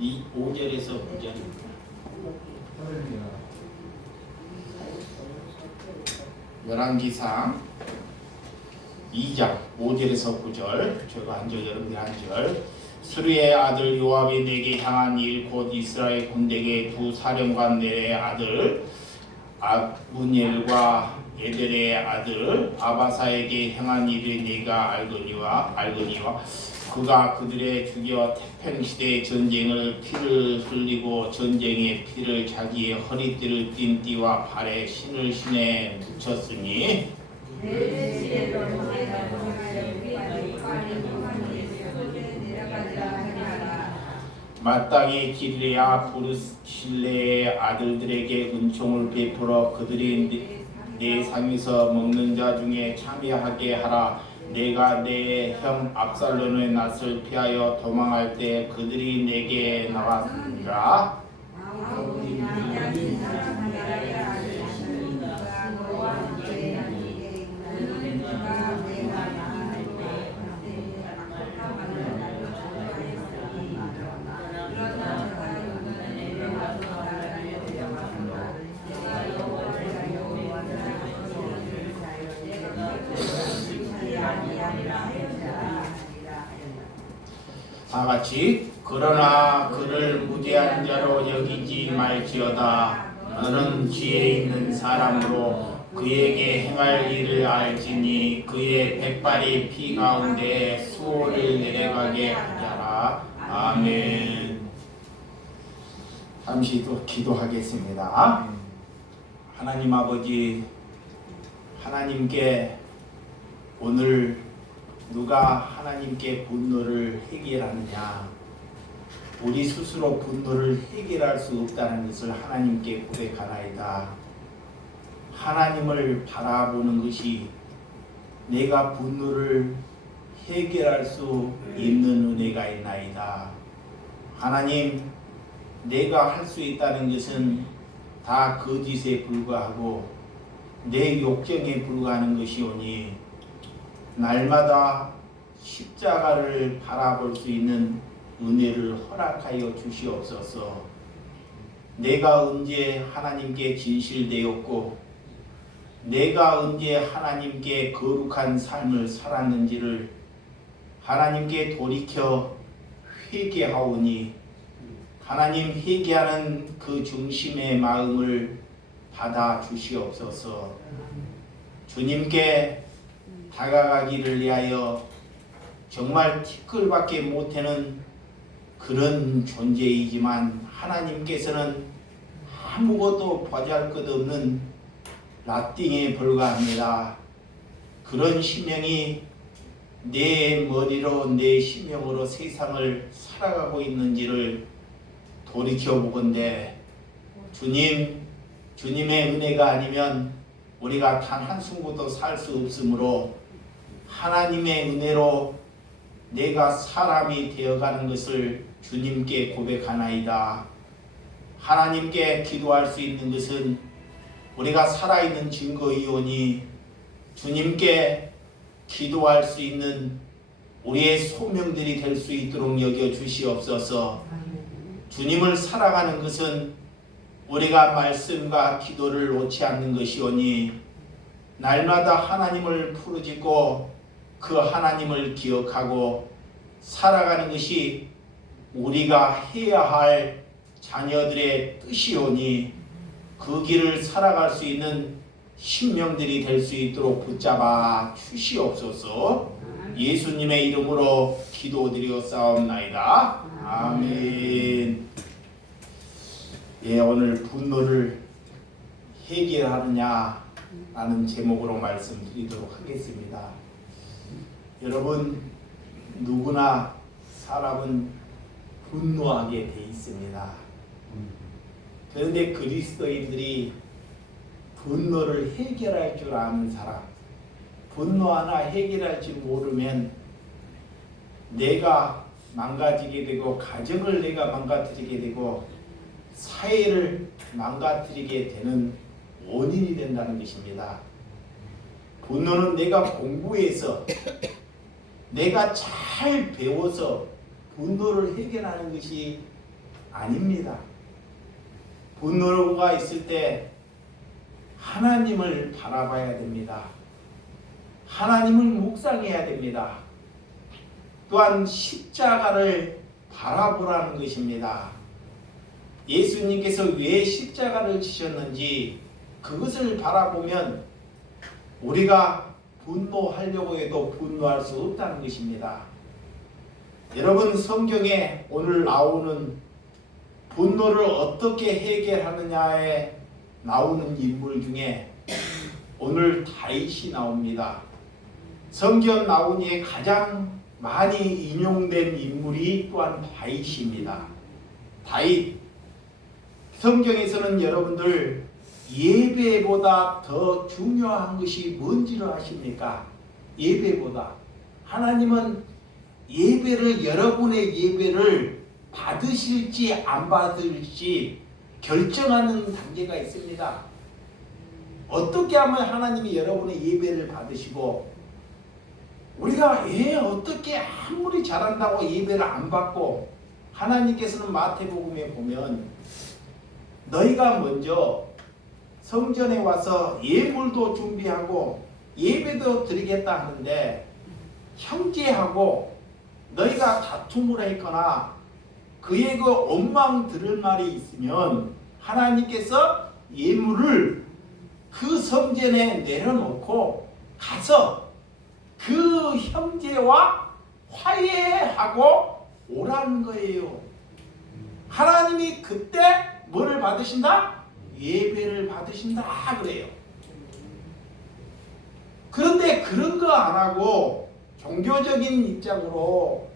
이 5절에서 9절입니다. 열왕기상 2장 5절에서 9절, 제가 한 절, 여러분들 한 절. 스루의 아들 요압이 내게 향한 일, 곧 이스라엘 군대의 두 사령관들의 아들 아브넬과 에델의 아들 아바사에게 행한 일을 네가 알거니와 그가 그들의 죽여 태평시대의 전쟁을 피를 흘리고 전쟁의 피를 자기의 허리띠를 띤 띠와 발에 신을 신에 묻혔으니 마땅히 기르야 부르실레의 아들들에게 은총을 베풀어 그들이 내 상에서 먹는 자 중에 참여하게 하라. 내가 내 형 압살롬의 낯을 피하여 도망할 때 그들이 내게 나왔느니라. 다 같이 그러나 그를 무죄한 자로 여기지 말지어다. 너는 지혜 있는 사람으로 그에게 행할 일을 알지니 그의 백발이 피 가운데 수호를 내려가게 하자라. 아멘. 잠시 또 기도하겠습니다. 하나님 아버지, 하나님께 오늘 누가 하나님께 분노를 해결하느냐? 우리 스스로 분노를 해결할 수 없다는 것을 하나님께 고백하나이다. 하나님을 바라보는 것이 내가 분노를 해결할 수 있는 은혜가 있나이다. 하나님, 내가 할 수 있다는 것은 다 거짓에 불과하고 내 욕정에 불과하는 것이오니 날마다 십자가를 바라볼 수 있는 은혜를 허락하여 주시옵소서. 내가 언제 하나님께 진실되었고 내가 언제 하나님께 거룩한 삶을 살았는지를 하나님께 돌이켜 회개하오니 하나님 회개하는 그 중심의 마음을 받아 주시옵소서. 주님께 다가가기를 위하여 정말 티끌밖에 못하는 그런 존재이지만 하나님께서는 아무것도 보잘것없는 라띵에 불과합니다. 그런 심령이 내 머리로 내 심령으로 세상을 살아가고 있는지를 돌이켜보건대 주님의 은혜가 아니면 우리가 단 한순간도 살 수 없으므로 하나님의 은혜로 내가 사람이 되어가는 것을 주님께 고백하나이다. 하나님께 기도할 수 있는 것은 우리가 살아있는 증거이오니 주님께 기도할 수 있는 우리의 소명들이 될 수 있도록 여겨 주시옵소서. 주님을 살아가는 것은 우리가 말씀과 기도를 놓지 않는 것이오니 날마다 하나님을 부르짖고 그 하나님을 기억하고 살아가는 것이 우리가 해야 할 자녀들의 뜻이오니 그 길을 살아갈 수 있는 신명들이 될 수 있도록 붙잡아 주시옵소서. 예수님의 이름으로 기도드리옵사옵나이다. 아멘. 예, 오늘 분노를 해결하느냐 라는 제목으로 말씀드리도록 하겠습니다. 여러분, 누구나 사람은 분노하게 돼 있습니다. 그런데 그리스도인들이 분노를 해결할 줄 아는 사람, 분노 하나 해결할 줄 모르면 내가 망가지게 되고 가정을 내가 망가뜨리게 되고 사회를 망가뜨리게 되는 원인이 된다는 것입니다. 분노는 내가 공부해서 내가 잘 배워서 분노를 해결하는 것이 아닙니다. 분노가 있을 때 하나님을 바라봐야 됩니다. 하나님을 묵상해야 됩니다. 또한 십자가를 바라보라는 것입니다. 예수님께서 왜 십자가를 지셨는지 그것을 바라보면 우리가 분노하려고 해도 분노할 수 없다는 것입니다. 여러분, 성경에 오늘 나오는 분노를 어떻게 해결하느냐에 나오는 인물 중에 오늘 다윗이 나옵니다. 성경 나온 예 가장 많이 인용된 인물이 또한 다윗입니다. 다윗, 성경에서는 여러분들 예배보다 더 중요한 것이 뭔지를 아십니까? 예배보다. 하나님은 예배를, 여러분의 예배를 받으실지 안 받으실지 결정하는 단계가 있습니다. 어떻게 하면 하나님이 여러분의 예배를 받으시고, 우리가 어떻게 아무리 잘한다고 예배를 안 받고, 하나님께서는 마태복음에 보면 너희가 먼저 성전에 와서 예물도 준비하고 예배도 드리겠다 하는데 형제하고 너희가 다툼을 했거나 그의 그 원망 들을 말이 있으면 하나님께서 예물을 그 성전에 내려놓고 가서 그 형제와 화해하고 오라는 거예요. 하나님이 그때 뭐를 받으신다? 예배를 받으신다 그래요. 그런데 그런 거 안 하고 종교적인 입장으로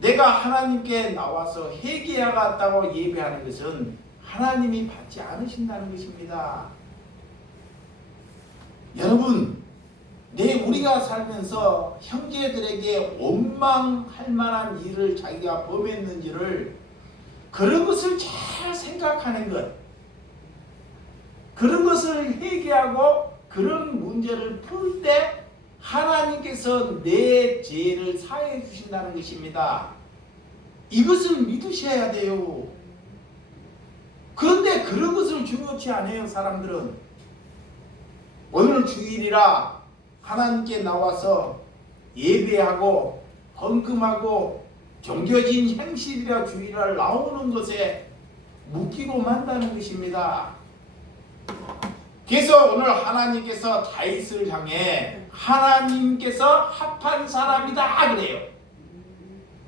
내가 하나님께 나와서 회개하겠다고 예배하는 것은 하나님이 받지 않으신다는 것입니다. 여러분, 우리가 살면서 형제들에게 원망할 만한 일을 자기가 범했는지를, 그런 것을 잘 생각하는 것, 그런 것을 회개하고 그런 문제를 풀 때 하나님께서 내 죄를 사해 주신다는 것입니다. 이것을 믿으셔야 돼요. 그런데 그런 것을 중요치 않아요. 사람들은 오늘 주일이라 하나님께 나와서 예배하고 헌금하고 종교진 행실이라 주일날 나오는 것에 묶이고 만다는 것입니다. 그래서 오늘 하나님께서 다윗을 향해 하나님께서 합한 사람이다 그래요.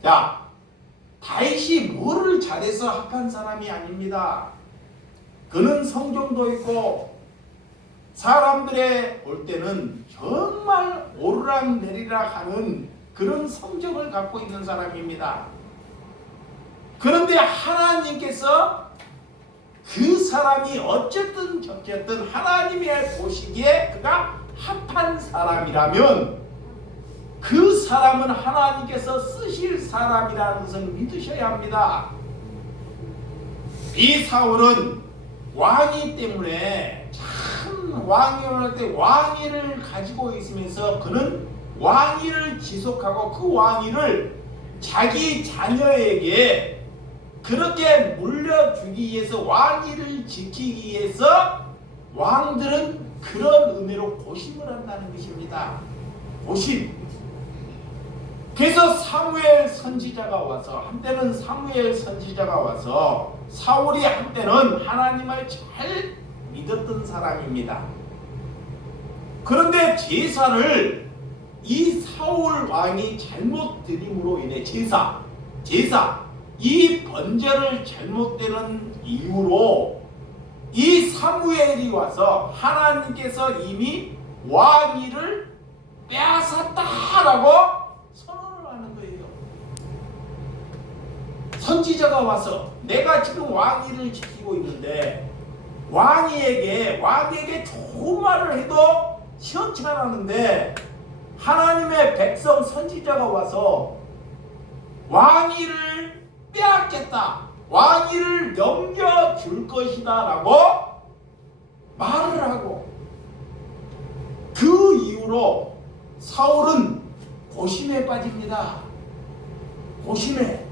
자, 다윗이 뭐를 잘해서 합한 사람이 아닙니다. 그는 성정도 있고 사람들의 볼 때는 정말 오르락 내리락 하는 그런 성정을 갖고 있는 사람입니다. 그런데 하나님께서 그 사람이 어쨌든 하나님이 보시기에 그가 합한 사람이라면 그 사람은 하나님께서 쓰실 사람이라는 것을 믿으셔야 합니다. 이 사울은 왕위 때문에 참 왕위를 할 때 왕위를 가지고 있으면서 그는 왕위를 지속하고 그 왕위를 자기 자녀에게 그렇게 물려주기 위해서, 왕위를 지키기 위해서 왕들은 그런 의미로 고심을 한다는 것입니다. 고심. 그래서 사무엘 선지자가 와서, 한때는 사무엘 선지자가 와서, 사울이 한때는 하나님을 잘 믿었던 사람입니다. 그런데 제사를 이 사울 왕이 잘못 드림으로 인해 제사 이 번제를 잘못되는 이유로 이 사무엘이 와서 하나님께서 이미 왕위를 빼앗았다라고 선언을 하는 거예요. 선지자가 와서 내가 지금 왕위를 지키고 있는데 왕에게 좋은 말을 해도 시원치 않았는데 하나님의 백성 선지자가 와서 왕위를 빼앗겠다, 왕위를 넘겨줄 것이다 라고 말을 하고, 그 이후로 사울은 고심에 빠집니다. 고심에.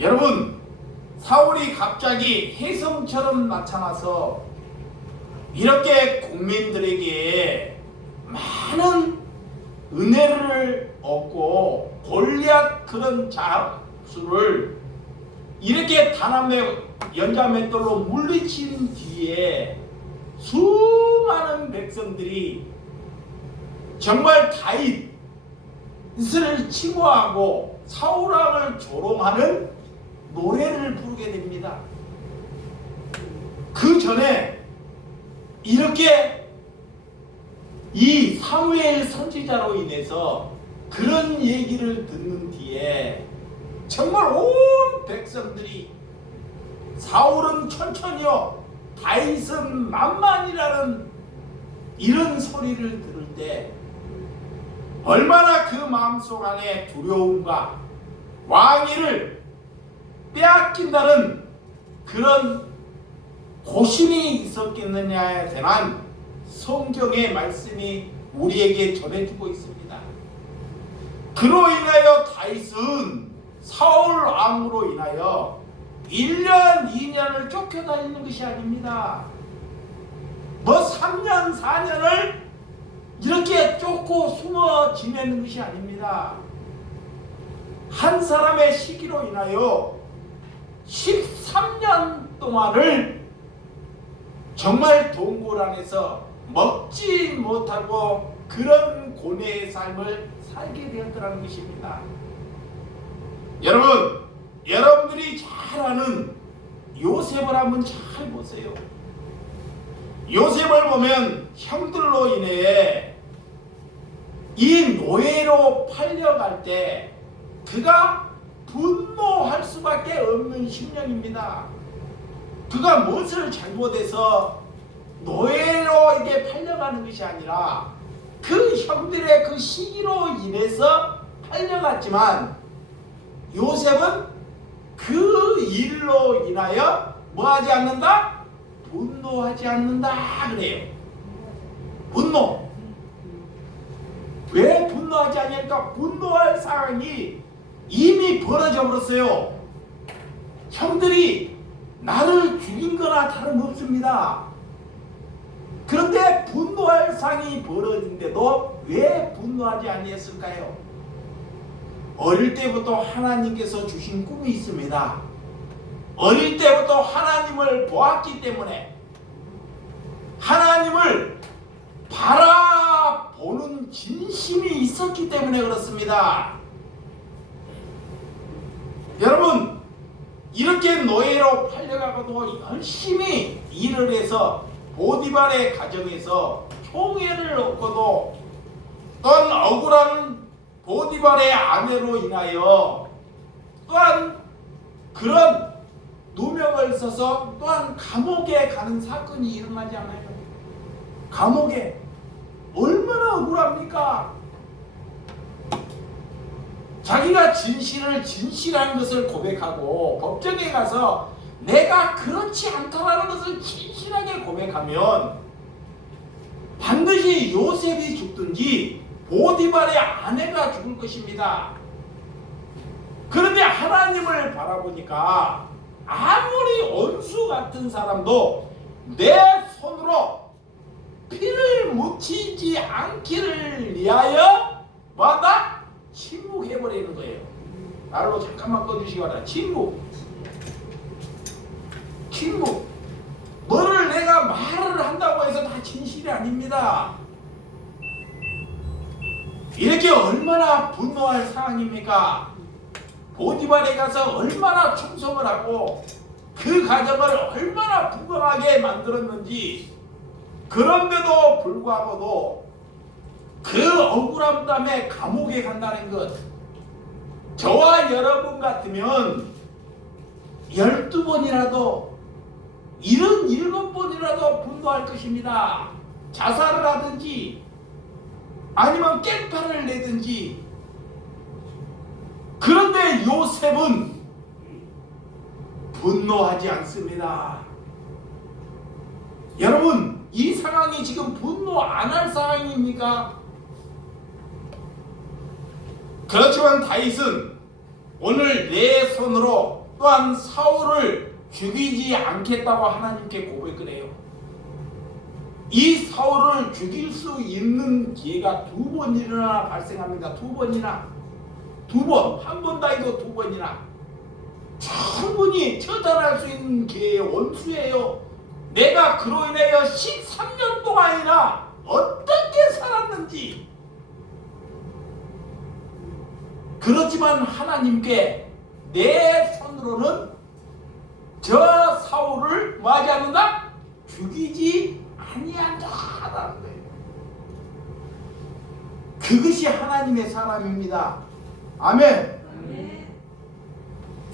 여러분, 사울이 갑자기 혜성처럼 나타나서 이렇게 국민들에게 많은 은혜를 얻고 골리앗 그런 장수를 이렇게 단함의 연자맷돌로 물리친 뒤에 수많은 백성들이 정말 다윗을 칭호하고 사울왕을 조롱하는 노래를 부르게 됩니다. 그 전에 이렇게 이 사무엘 선지자로 인해서 그런 얘기를 듣는 뒤에 정말 온 백성들이 사울은 천천히요 다윗은 만만이라는 이런 소리를 들을 때 얼마나 그 마음속 안에 두려움과 왕위를 빼앗긴다는 그런 고심이 있었겠느냐에 대한 성경의 말씀이 우리에게 전해주고 있습니다. 그로 인하여 다윗은 사울 왕으로 인하여 1년, 2년을 쫓겨다니는 것이 아닙니다. 뭐 3년, 4년을 이렇게 쫓고 숨어 지내는 것이 아닙니다. 한 사람의 시기로 인하여 13년 동안을 정말 동굴 안에서 먹지 못하고 그런 고뇌의 삶을 살게 되었더라는 것입니다. 여러분, 여러분들이 잘 아는 요셉을 한번 잘 보세요. 요셉을 보면 형들로 인해 이 노예로 팔려갈 때 그가 분노할 수밖에 없는 심령입니다. 그가 무엇을 잘못해서 노예로 이게 팔려가는 것이 아니라 그 형들의 그 시기로 인해서 팔려갔지만 요셉은 그 일로 인하여 뭐하지 않는다? 분노하지 않는다 그래요. 분노. 왜 분노하지 않으니까 분노할 상황이 이미 벌어져 버렸어요. 형들이 나를 죽인 거나 다름없습니다. 그런데 분노할 상이 벌어진데도 왜 분노하지 아니했을까요? 어릴 때부터 하나님께서 주신 꿈이 있습니다. 어릴 때부터 하나님을 보았기 때문에 하나님을 바라보는 진심이 있었기 때문에 그렇습니다. 여러분, 이렇게 노예로 팔려가고도 열심히 일을 해서 보디발의 가정에서 총애를 얻고도 또한 억울한 보디발의 아내로 인하여 또한 그런 누명을 써서 또한 감옥에 가는 사건이 일어나지 않아요. 감옥에 얼마나 억울합니까? 자기가 진실한 것을 고백하고 법정에 가서 내가 그렇지 않다라는 것을 진실하게 고백하면 반드시 요셉이 죽든지 보디발의 아내가 죽을 것입니다. 그런데 하나님을 바라보니까 아무리 원수 같은 사람도 내 손으로 피를 묻히지 않기를 위하여 뭐한다? 침묵해버리는 거예요. 나로 잠깐만 꺼주시기 바랍니다. 침묵. 뭐를 내가 말을 한다고 해서 다 진실이 아닙니다. 이렇게 얼마나 분노할 상황입니까? 보디발에 가서 얼마나 충성을 하고 그 가정을 얼마나 부강하게 만들었는지, 그런데도 불구하고도 그 억울함 때문에 감옥에 간다는 것, 저와 여러분 같으면 12번이라도 77번이라도 분노할 것입니다. 자살을 하든지 아니면 깽판을 내든지. 그런데 요셉은 분노하지 않습니다. 여러분, 이 상황이 지금 분노 안 할 상황입니까? 그렇지만 다윗은 오늘 내 손으로 또한 사울을 죽이지 않겠다고 하나님께 고백을 해요. 이 사울을 죽일 수 있는 기회가 두 번이나 발생합니다. 두 번이나. 두 번. 한 번도 아니고 두 번이나. 충분히 처단할 수 있는 기회의 원수예요. 내가 그로 인하여 13년 동안이나 어떻게 살았는지. 그렇지만 하나님께 내 손으로는 저 사울을 뭐하지 않는다? 죽이지 아니한다라는 거예요. 그것이 하나님의 사람입니다. 아멘. 아멘.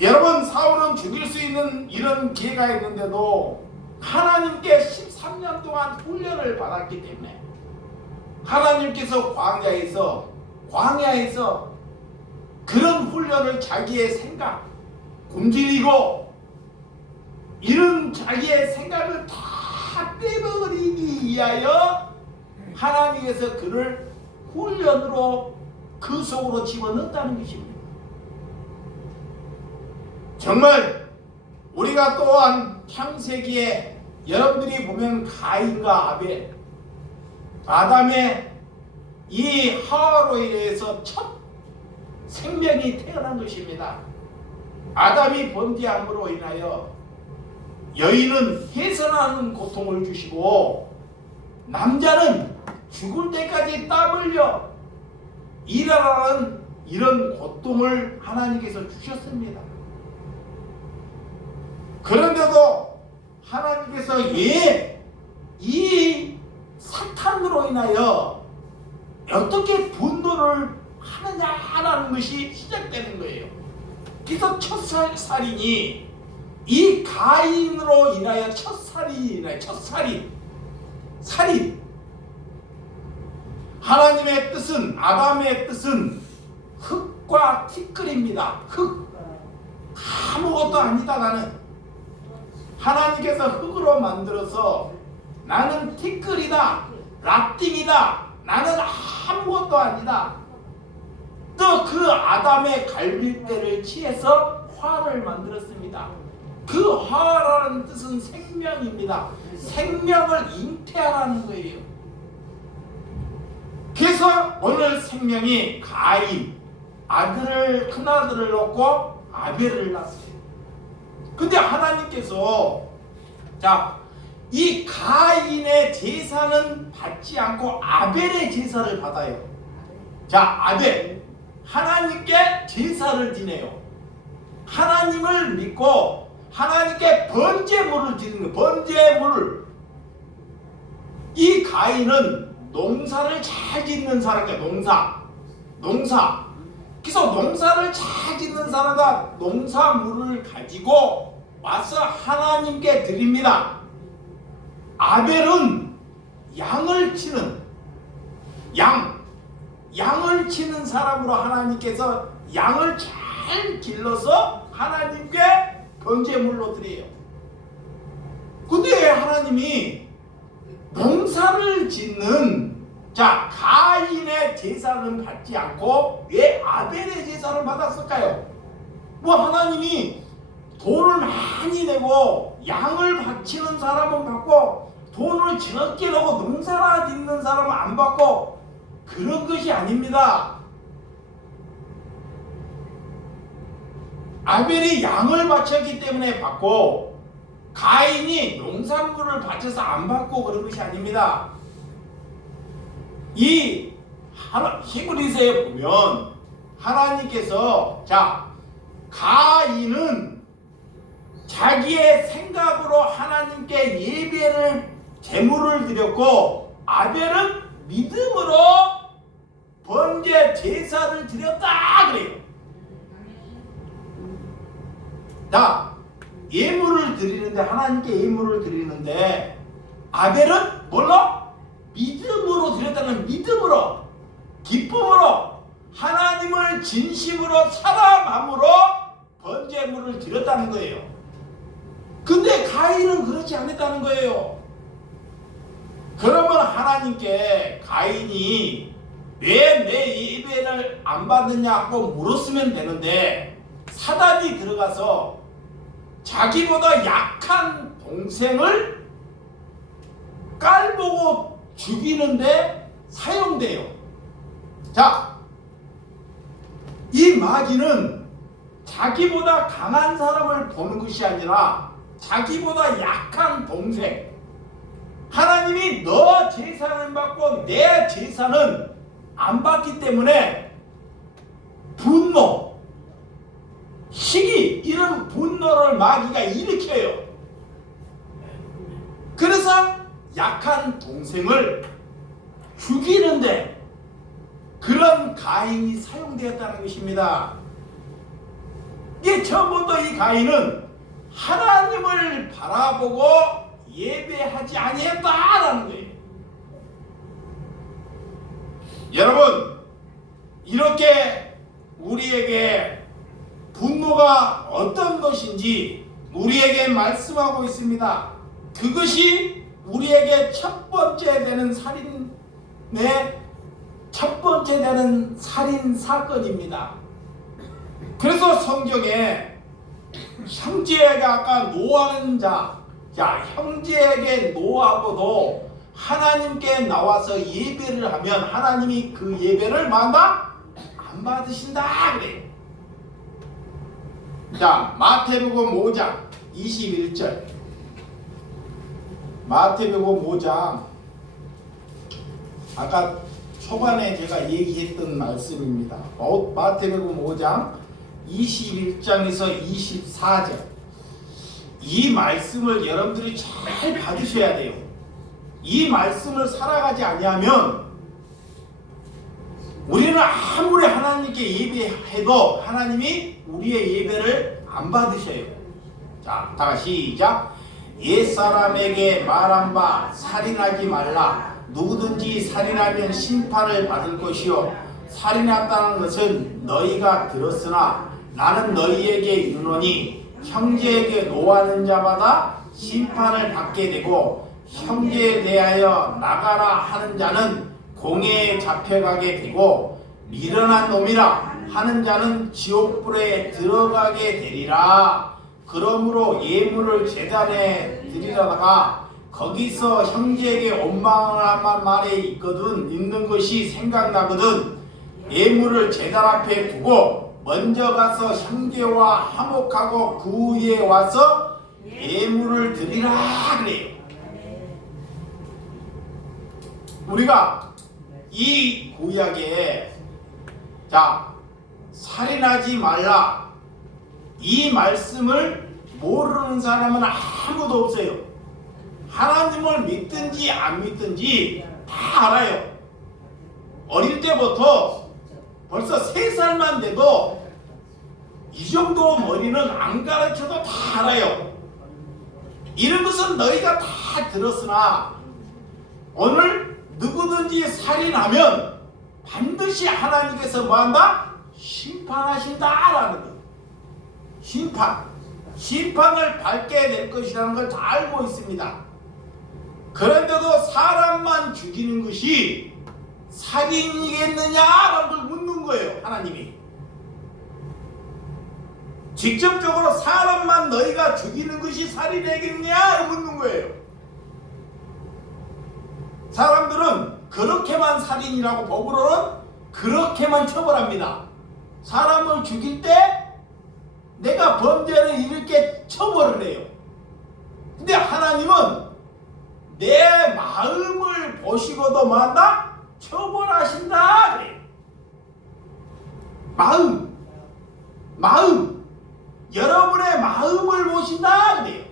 여러분, 사울은 죽일 수 있는 이런 기회가 있는데도 하나님께 13년 동안 훈련을 받았기 때문에 하나님께서 광야에서 그런 훈련을 자기의 생각, 굶주리고 이런 자기의 생각을 다 빼버리기 위하여 하나님께서 그를 훈련으로 그 속으로 집어넣었다는 것입니다. 정말 우리가 또한 창세기에 여러분들이 보면 가인과 아벨, 아담의 이 하와로 인해서 첫 생명이 태어난 것입니다. 아담이 번제함으로 인하여 여인은 해산하는 고통을 주시고 남자는 죽을 때까지 땀 흘려 일하라는 이런 고통을 하나님께서 주셨습니다. 그런데도 하나님께서 왜 이 사탄으로 인하여 어떻게 분노를 하느냐라는 것이 시작되는 거예요. 그래서 첫 살인이 이 가인으로 인하여 살인. 하나님의 뜻은, 아담의 뜻은 흙과 티끌입니다. 흙. 아무것도 아니다 나는. 하나님께서 흙으로 만들어서 나는 티끌이다, 랍딩이다, 나는 아무것도 아니다. 또 그 아담의 갈빗대를 취해서 화를 만들었습니다. 그 화라는 뜻은 생명입니다. 생명을 잉태하라는 거예요. 그래서 오늘 생명이 가인, 큰아들을 놓고 아벨을 낳았어요. 근데 하나님께서 이 가인의 제사는 받지 않고 아벨의 제사를 받아요. 아벨, 하나님께 제사를 지내요. 하나님을 믿고 하나님께 번제물을 드리는 거예요. 번제물을. 이 가인은 농사를 잘 짓는 사람이에요. 농사. 그래서 농사를 잘 짓는 사람과 농사물을 가지고 와서 하나님께 드립니다. 아벨은 양을 치는 양을 치는 사람으로 하나님께서 양을 잘 길러서 하나님께 번제물로 드려요. 근데 하나님이 농사를 짓는 가인의 제사는 받지 않고 왜 아벨의 제사를 받았을까요? 하나님이 돈을 많이 내고 양을 바치는 사람은 받고 돈을 적게 내고 농사를 짓는 사람은 안 받고 그런 것이 아닙니다. 아벨이 양을 바쳤기 때문에 받고 가인이 농산물을 바쳐서 안 받고 그런 것이 아닙니다. 이 히브리서에 보면 하나님께서 가인은 자기의 생각으로 하나님께 제물을 드렸고 아벨은 믿음으로 번제 제사를 드렸다 그래요. 예물을 드리는데 하나님께 예물을 드리는데 아벨은 뭘로? 믿음으로 드렸다는 믿음으로 기쁨으로 하나님을 진심으로 사랑함으로 번제물을 드렸다는 거예요. 근데 가인은 그렇지 않았다는 거예요. 그러면 하나님께 가인이 왜 내 예배를 안 받느냐고 물었으면 되는데 사단이 들어가서 자기보다 약한 동생을 깔보고 죽이는데 사용돼요. 자, 이 마귀는 자기보다 강한 사람을 보는 것이 아니라 자기보다 약한 동생, 하나님이 너 제사는 받고 내 제사는 안 받기 때문에 분노, 시기, 이런 분노를 마귀가 일으켜요. 그래서 약한 동생을 죽이는데 그런 가인이 사용되었다는 것입니다. 이게 처음부터 이 가인은 하나님을 바라보고 예배하지 아니했다라는 거예요. 여러분, 이렇게 우리에게 분노가 어떤 것인지 우리에게 말씀하고 있습니다. 그것이 우리에게 첫 번째 되는 살인 사건입니다. 그래서 성경에 형제에게 아까 노하는 자, 형제에게 노하고도 하나님께 나와서 예배를 하면 하나님이 그 예배를 만다? 안 받으신다 그래요. 자, 마태복음 5장 21절. 마태복음 5장, 아까 초반에 제가 얘기했던 말씀입니다. 마태복음 5장 21장에서 24절. 이 말씀을 여러분들이 잘 받으셔야 돼요. 이 말씀을 살아가지 아니하면 우리는 아무리 하나님께 예배해도 하나님이 우리의 예배를 안 받으셔요. 자, 다시 시작. 옛사람에게 말한 바 살인하지 말라. 누구든지 살인하면 심판을 받을 것이요, 살인했다는 것은 너희가 들었으나 나는 너희에게 이르노니 형제에게 노하는 자마다 심판을 받게 되고 형제에 대하여 나가라 하는 자는 공회에 잡혀가게 되고 미련한 놈이라 하는 자는 지옥불에 들어가게 되리라. 그러므로 예물을 제단에 드리다가 거기서 형제에게 원망한 말에 있는 것이 생각나거든 예물을 제단 앞에 두고 먼저 가서 형제와 화목하고 그 후에 와서 예물을 드리라 그래요. 우리가 이 구약에 살인하지 말라, 이 말씀을 모르는 사람은 아무도 없어요. 하나님을 믿든지 안 믿든지 다 알아요. 어릴 때부터 벌써 3살만 돼도 이 정도 머리는 안 가르쳐도 다 알아요. 이런 것은 너희가 다 들었으나 오늘 누구든지 살인하면 반드시 하나님께서 뭐한다? 심판하신다라는 것. 심판을 받게 될 것이라는 걸 다 알고 있습니다. 그런데도 사람만 죽이는 것이 살인이겠느냐라는 걸 묻는 거예요. 하나님이 직접적으로 사람만 너희가 죽이는 것이 살인이겠느냐 묻는 거예요. 사람들은 그렇게만 살인이라고, 법으로는 그렇게만 처벌합니다. 사람을 죽일 때 내가 범죄를 이렇게 처벌을 해요. 근데 하나님은 내 마음을 보시고도 뭐한다? 처벌하신다 그래요. 마음, 여러분의 마음을 보신다 그래요.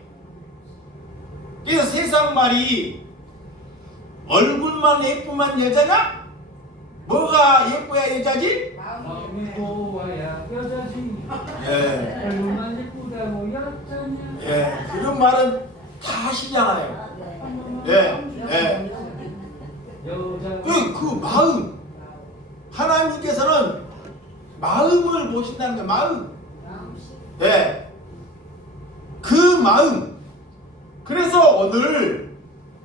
그래서 세상 말이 얼굴만 예쁘면 여자냐? 뭐가 예뻐야 여자지? 마음이 좋아야 여자지. 예. 얼굴만 예쁘다고 여자냐? 예, 그런 말은 다 하시잖아요. 예. 그 마음, 하나님께서는 마음을 보신다는 게 마음. 예. 그 마음. 그래서 오늘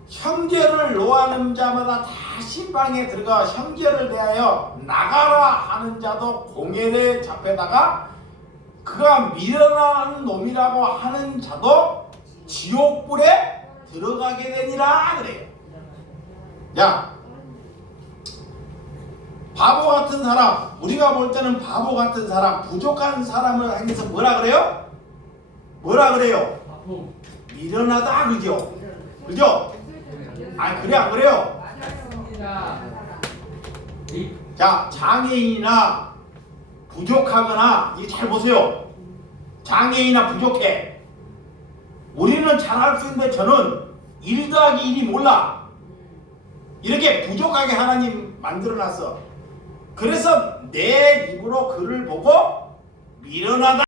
형제를 노하는 자마다 다 신방에 들어가 형제를 대하여 나가라 하는 자도 공회에 잡혀다가 그가 미련한 놈이라고 하는 자도 지옥불에 들어가게 되니라 그래요. 야, 바보 같은 사람, 우리가 볼 때는 바보 같은 사람, 부족한 사람을 향해서 뭐라 그래요? 뭐라 그래요? 바보. 미련하다, 그죠? 그죠? 아, 그래 안 그래요? 맞습니다. 자, 장애인이나 부족하거나, 이거 잘 보세요. 장애인이나 부족해. 우리는 잘할 수 있는데 저는 1 더하기 1이 몰라. 이렇게 부족하게 하나님 만들어놨어. 그래서 내 입으로 그를 보고 미련하다